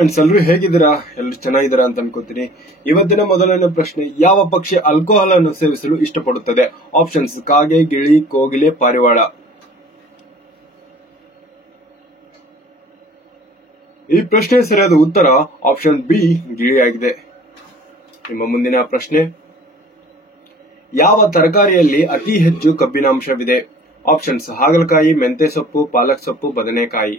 Friends, ಎಲ್ಲರೂ ಹೇಗಿದ್ದೀರಾ? ಎಲ್ಲರೂ ಚೆನ್ನಾಗಿದ್ದೀರಾ ಅಂತ ಅನ್ಕೋತೀನಿ. ಇವತ್ತಿನ ಮೊದಲನೇ ಪ್ರಶ್ನೆ, ಯಾವ ಪಕ್ಷಿ ಆಲ್ಕೋಹಾಲ್ ಅನ್ನು ಸೇವಿಸಲು ಇಷ್ಟಪಡುತ್ತದೆ? ಆಪ್ಷನ್ಸ್: ಕಾಗೆ, ಗಿಳಿ, ಕೋಗಿಲೆ, ಪಾರಿವಾಳ. ಈ ಪ್ರಶ್ನೆ ಸರಿಯಾದ ಉತ್ತರ ಆಪ್ಷನ್ ಬಿ, ಗಿಳಿ ಆಗಿದೆ. ನಿಮ್ಮ ಮುಂದಿನ ಪ್ರಶ್ನೆ, ಯಾವ ತರಕಾರಿಯಲ್ಲಿ ಅತಿ ಹೆಚ್ಚು ಕಬ್ಬಿನಾಂಶವಿದೆ? ಆಪ್ಷನ್ಸ್: ಹಾಗಲಕಾಯಿ, ಮೆಂತೆ ಸೊಪ್ಪು, ಪಾಲಕ್ ಸೊಪ್ಪು, ಬದನೆಕಾಯಿ.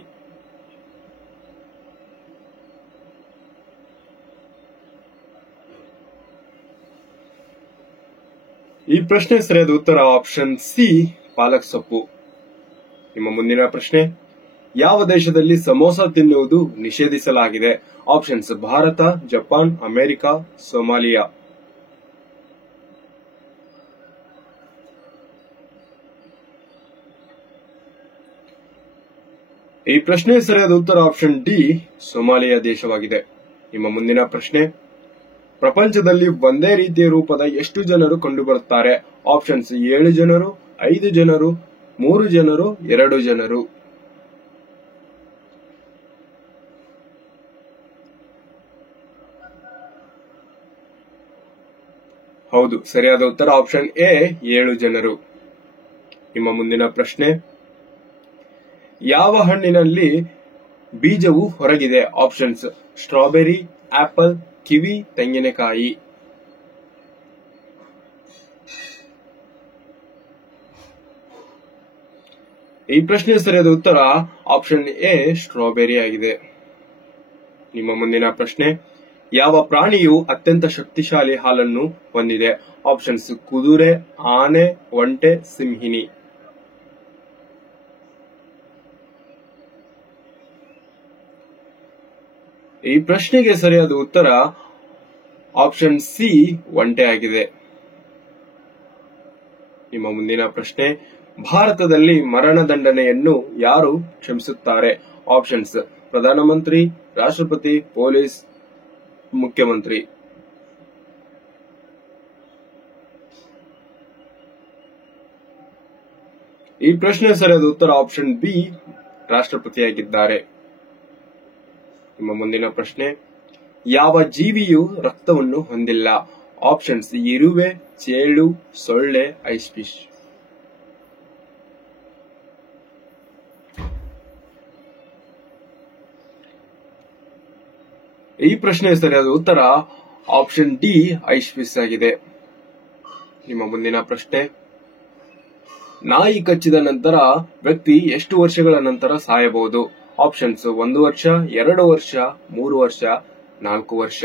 ಈ ಪ್ರಶ್ನೆ ಸರಿಯಾದ ಉತ್ತರ ಆಪ್ಷನ್ ಸಿ, ಪಾಲಕ್ ಸೊಪ್ಪು. ನಿಮ್ಮ ಮುಂದಿನ ಪ್ರಶ್ನೆ, ಯಾವ ದೇಶದಲ್ಲಿ ಸಮೋಸ ತಿನ್ನುವುದು ನಿಷೇಧಿಸಲಾಗಿದೆ? Options: Bharat, Japan, America, Somalia. ಈ ಪ್ರಶ್ನೆ ಸರಿಯಾದ ಉತ್ತರ ಆಪ್ಷನ್ ಡಿ, ಸೊಮಾಲಿಯಾ ದೇಶವಾಗಿದೆ. ನಿಮ್ಮ ಮುಂದಿನ ಪ್ರಶ್ನೆ, ಪ್ರಪಂಚದಲ್ಲಿ ಒಂದೇ ರೀತಿಯ ರೂಪದ ಎಷ್ಟು ಜನರು ಕಂಡುಬರುತ್ತಾರೆ? ಆಪ್ಷನ್ಸ್: 7 ಜನರು, 5 ಜನರು, 3 ಜನರು, 2 ಜನರು. ಹೌದು, ಸರಿಯಾದ ಉತ್ತರ ಆಪ್ಷನ್ ಎ, 7 ಜನರು. ನಿಮ್ಮ ಮುಂದಿನ ಪ್ರಶ್ನೆ, ಯಾವ ಹಣ್ಣಿನಲ್ಲಿ ಬೀಜವು ಹೊರಗಿದೆ? ಆಪ್ಷನ್ಸ್: ಸ್ಟ್ರಾಬೆರಿ, ಆಪಲ್, ಕಿವಿ, ತೆಂಗಿನಕಾಯಿ. ಈ ಪ್ರಶ್ನೆ ಸರಿಯಾದ ಉತ್ತರ ಆಪ್ಷನ್ ಎ, ಸ್ಟ್ರಾಬೆರಿ ಆಗಿದೆ. ನಿಮ್ಮ ಮುಂದಿನ ಪ್ರಶ್ನೆ, ಯಾವ ಪ್ರಾಣಿಯು ಅತ್ಯಂತ ಶಕ್ತಿಶಾಲಿ ಹಾಲನ್ನು ಹೊಂದಿದೆ? ಆಪ್ಷನ್ಸ್: ಕುದುರೆ, ಆನೆ, ಒಂಟೆ, ಸಿಂಹಿಣಿ. ಈ ಪ್ರಶ್ನೆಗೆ ಸರಿಯಾದ ಉತ್ತರ ಆಪ್ಷನ್ ಸಿ, ಒಂಟೆ ಆಗಿದೆ. ನಿಮ್ಮ ಮುಂದಿನ ಪ್ರಶ್ನೆ, ಭಾರತದಲ್ಲಿ ಮರಣದಂಡನೆಯನ್ನು ಯಾರು ಕ್ಷಮಿಸುತ್ತಾರೆ? ಆಪ್ಷನ್ಸ್: ಪ್ರಧಾನಮಂತ್ರಿ, ರಾಷ್ಟ್ರಪತಿ, ಪೊಲೀಸ್, ಮುಖ್ಯಮಂತ್ರಿ. ಈ ಪ್ರಶ್ನೆ ಸರಿಯಾದ ಉತ್ತರ ಆಪ್ಷನ್ ಬಿ, ರಾಷ್ಟ್ರಪತಿಯಾಗಿದ್ದಾರೆ. ನಿಮ್ಮ ಮುಂದಿನ ಪ್ರಶ್ನೆ, ಯಾವ ಜೀವಿಯು ರಕ್ತವನ್ನು ಹೊಂದಿಲ್ಲ? ಆಪ್ಷನ್ಸ್: ಇರುವೆ, ಚೇಳು, ಸೊಳ್ಳೆ, ಐಸ್ ಫಿಶ್. ಈ ಪ್ರಶ್ನೆ ಸರಿಯಾದ ಉತ್ತರ ಆಪ್ಷನ್ ಡಿ, ಐಸ್ ಫಿಶ್ ಆಗಿದೆ. ನಿಮ್ಮ ಮುಂದಿನ ಪ್ರಶ್ನೆ, ನಾಯಿ ಕಚ್ಚಿದ ನಂತರ ವ್ಯಕ್ತಿ ಎಷ್ಟು ವರ್ಷಗಳ ನಂತರ ಸಾಯಬಹುದು? ಆಪ್ಷನ್ಸ್: 1 ವರ್ಷ, 2 ವರ್ಷ, 3 ವರ್ಷ, 4 ವರ್ಷ.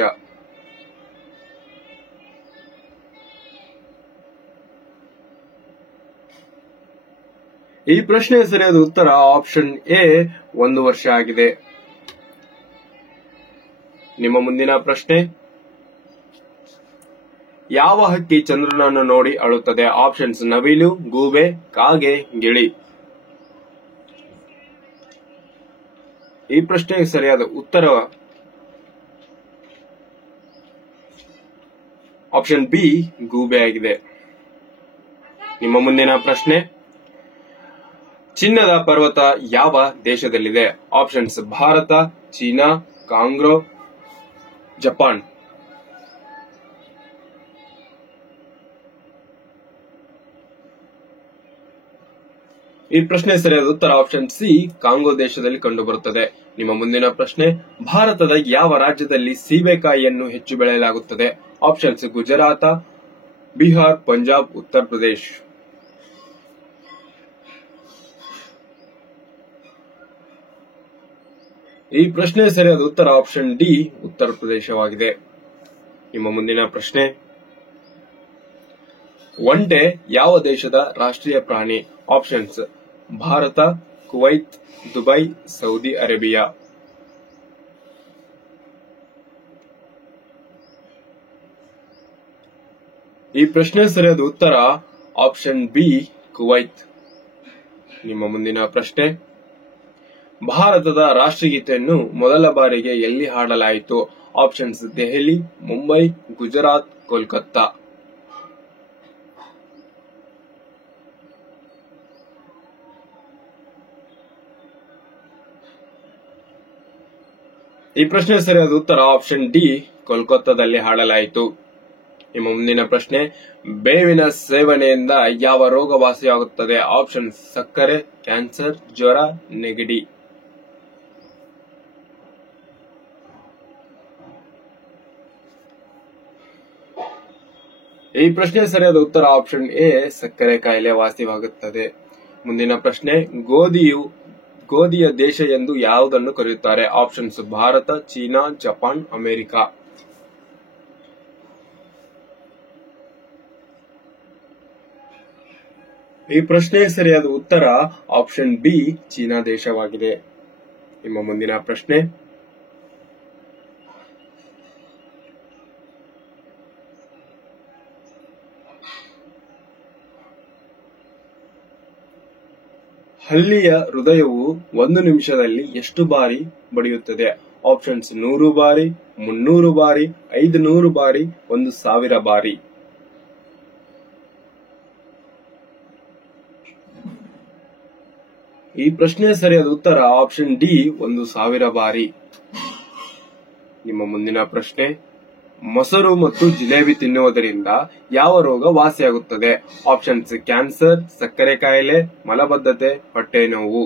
ಈ ಪ್ರಶ್ನೆ ಸರಿಯಾದ ಉತ್ತರ ಆಪ್ಷನ್ ಎ, 1 ವರ್ಷ ಆಗಿದೆ. ನಿಮ್ಮ ಮುಂದಿನ ಪ್ರಶ್ನೆ, ಯಾವ ಹಕ್ಕಿ ಚಂದ್ರನನ್ನು ನೋಡಿ ಅಳುತ್ತದೆ? ಆಪ್ಷನ್ಸ್: ನವಿಲು, ಗೂಬೆ, ಕಾಗೆ, ಗಿಳಿ. ಈ ಪ್ರಶ್ನೆಗೆ ಸರಿಯಾದ ಉತ್ತರ ಆಪ್ಷನ್ ಬಿ, ಗೂಬೆ ಆಗಿದೆ. ನಿಮ್ಮ ಮುಂದಿನ ಪ್ರಶ್ನೆ, ಚಿನ್ನದ ಪರ್ವತ ಯಾವ ದೇಶದಲ್ಲಿದೆ? Options: Bharat, China, Congo, Japan. ಈ ಪ್ರಶ್ನೆ ಸರಿಯಾದ ಉತ್ತರ ಆಪ್ಷನ್ ಸಿ, ಕಾಂಗೋ ದೇಶದಲ್ಲಿ ಕಂಡುಬರುತ್ತದೆ. ನಿಮ್ಮ ಮುಂದಿನ ಪ್ರಶ್ನೆ, ಭಾರತದ ಯಾವ ರಾಜ್ಯದಲ್ಲಿ ಸೀಬೆಕಾಯಿಯನ್ನು ಹೆಚ್ಚು ಬೆಳೆಯಲಾಗುತ್ತದೆ? ಆಪ್ಷನ್ಸ್: ಗುಜರಾತ, ಬಿಹಾರ್, ಪಂಜಾಬ್, ಉತ್ತರ ಪ್ರದೇಶ್. ಈ ಪ್ರಶ್ನೆ ಸರಿಯಾದ ಉತ್ತರ ಆಪ್ಷನ್ ಡಿ, ಉತ್ತರ ಪ್ರದೇಶವಾಗಿದೆ. ನಿಮ್ಮ ಮುಂದಿನ ಪ್ರಶ್ನೆ, ಒಂಟೆ ಯಾವ ದೇಶದ ರಾಷ್ಟ್ರೀಯ ಪ್ರಾಣಿ? Options: Bharat, Kuwait, Dubai, Saudi Arabia. ಈ ಪ್ರಶ್ನೆ ಸರಿಯಾದ ಉತ್ತರ ಆಪ್ಷನ್ ಬಿ, ಕುವೈತ್. ನಿಮ್ಮ ಮುಂದಿನ ಪ್ರಶ್ನೆ, ಭಾರತದ ರಾಷ್ಟ್ರಗೀತೆಯನ್ನು ಮೊದಲ ಬಾರಿಗೆ ಎಲ್ಲಿ ಹಾಡಲಾಯಿತು? ಆಪ್ಷನ್ಸ್: ದೆಹಲಿ, ಮುಂಬೈ, ಗುಜರಾತ್, ಕೋಲ್ಕತ್ತಾ. ಈ ಪ್ರಶ್ನೆ ಸರಿಯಾದ ಉತ್ತರ ಆಪ್ಷನ್ ಡಿ, ಕೋಲ್ಕತ್ತಾದಲ್ಲಿ ಹಾಡಲಾಯಿತು. ನಿಮ್ಮ ಮುಂದಿನ ಪ್ರಶ್ನೆ, ಬೇವಿನ ಸೇವನೆಯಿಂದ ಯಾವ ರೋಗ ವಾಸಿಯಾಗುತ್ತದೆ? ಆಪ್ಷನ್ ಸಕ್ಕರೆ, ಕ್ಯಾನ್ಸರ್, ಜ್ವರ, ನೆಗಡಿ. ಈ ಪ್ರಶ್ನೆ ಸರಿಯಾದ ಉತ್ತರ ಆಪ್ಷನ್ ಎ, ಸಕ್ಕರೆ ಕಾಯಿಲೆ ವಾಸಿಯಾಗುತ್ತದೆ. ಮುಂದಿನ ಪ್ರಶ್ನೆ, ಗೋಧಿಯ ದೇಶ ಎಂದು ಯಾವುದನ್ನು ಕರೆಯುತ್ತಾರೆ? Options Bharat, China, Japan, America. ಈ ಪ್ರಶ್ನೆ ಸರಿಯಾದ ಉತ್ತರ ಆಪ್ಷನ್ ಬಿ, ಚೀನಾ ದೇಶವಾಗಿದೆ. ನಿಮ್ಮ ಮುಂದಿನ ಪ್ರಶ್ನೆ, ಹಲ್ಲಿಯ ಹೃದಯವು 1 ನಿಮಿಷದಲ್ಲಿ ಎಷ್ಟು ಬಾರಿ ಬಡಿಯುತ್ತದೆ? ಆಪ್ಷನ್ಸ್ 100 ಬಾರಿ, 300 ಬಾರಿ, 500 ಬಾರಿ, 1000 ಬಾರಿ. ಈ ಪ್ರಶ್ನೆ ಸರಿಯಾದ ಉತ್ತರ ಆಪ್ಷನ್ ಡಿ, 1000 ಬಾರಿ. ನಿಮ್ಮ ಮುಂದಿನ ಪ್ರಶ್ನೆ, ಮೊಸರು ಮತ್ತು ಜಿಲೇಬಿ ತಿನ್ನುವುದರಿಂದ ಯಾವ ರೋಗ ವಾಸಿಯಾಗುತ್ತದೆ? ಆಪ್ಷನ್ಸ್ ಕ್ಯಾನ್ಸರ್, ಸಕ್ಕರೆ ಕಾಯಿಲೆ, ಮಲಬದ್ಧತೆ, ಹೊಟ್ಟೆ ನೋವು.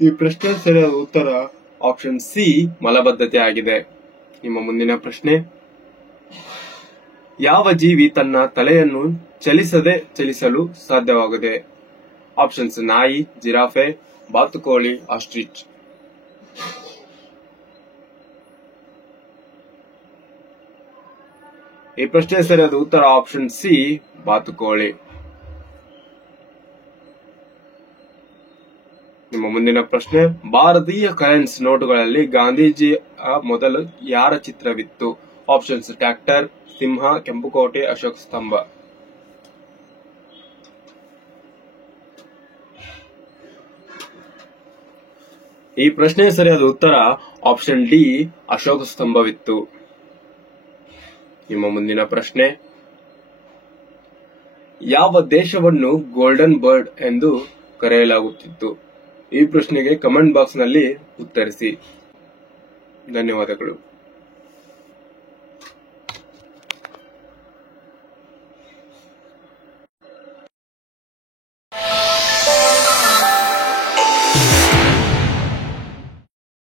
ಈ ಪ್ರಶ್ನೆ ಸರಿಯಾದ ಉತ್ತರ ಆಪ್ಷನ್ ಸಿ, ಮಲಬದ್ಧತೆ ಆಗಿದೆ. ನಿಮ್ಮ ಮುಂದಿನ ಪ್ರಶ್ನೆ, ಯಾವ ಜೀವಿ ತನ್ನ ತಲೆಯನ್ನು ಚಲಿಸಲು ಸಾಧ್ಯವಾಗಿದೆ? ಆಪ್ಷನ್ಸ್ ನಾಯಿ, ಜಿರಾಫೆ, ಬಾತುಕೋಳಿ, ಆಸ್ಟ್ರಿಚ್. ಈ ಪ್ರಶ್ನೆ ಸರಿಯಾದ ಉತ್ತರ ಆಪ್ಷನ್ ಸಿ, ಬಾತುಕೋಳಿ. ನಿಮ್ಮ ಮುಂದಿನ ಪ್ರಶ್ನೆ, ಭಾರತೀಯ ಕರೆನ್ಸಿ ನೋಟುಗಳಲ್ಲಿ ಗಾಂಧೀಜಿಯ ಮೊದಲು ಯಾರ ಚಿತ್ರವಿತ್ತು? ಆಪ್ಷನ್ಸ್ ಟ್ರ್ಯಾಕ್ಟರ್, ಸಿಂಹ, ಕೆಂಪುಕೋಟೆ, ಅಶೋಕ ಸ್ತಂಭ. ಈ ಪ್ರಶ್ನೆ ಸರಿಯಾದ ಉತ್ತರ ಆಪ್ಷನ್ ಡಿ, ಅಶೋಕ ಸ್ತಂಭವಿತ್ತು. ನಿಮ್ಮ ಮುಂದಿನ ಪ್ರಶ್ನೆ, ಯಾವ ದೇಶವನ್ನು ಗೋಲ್ಡನ್ ಬರ್ಡ್ ಎಂದು ಕರೆಯಲಾಗುತ್ತಿತ್ತು? ಈ ಪ್ರಶ್ನೆಗೆ ಕಮೆಂಟ್ ಬಾಕ್ಸ್ ನಲ್ಲಿ ಉತ್ತರಿಸಿ. ಧನ್ಯವಾದಗಳು.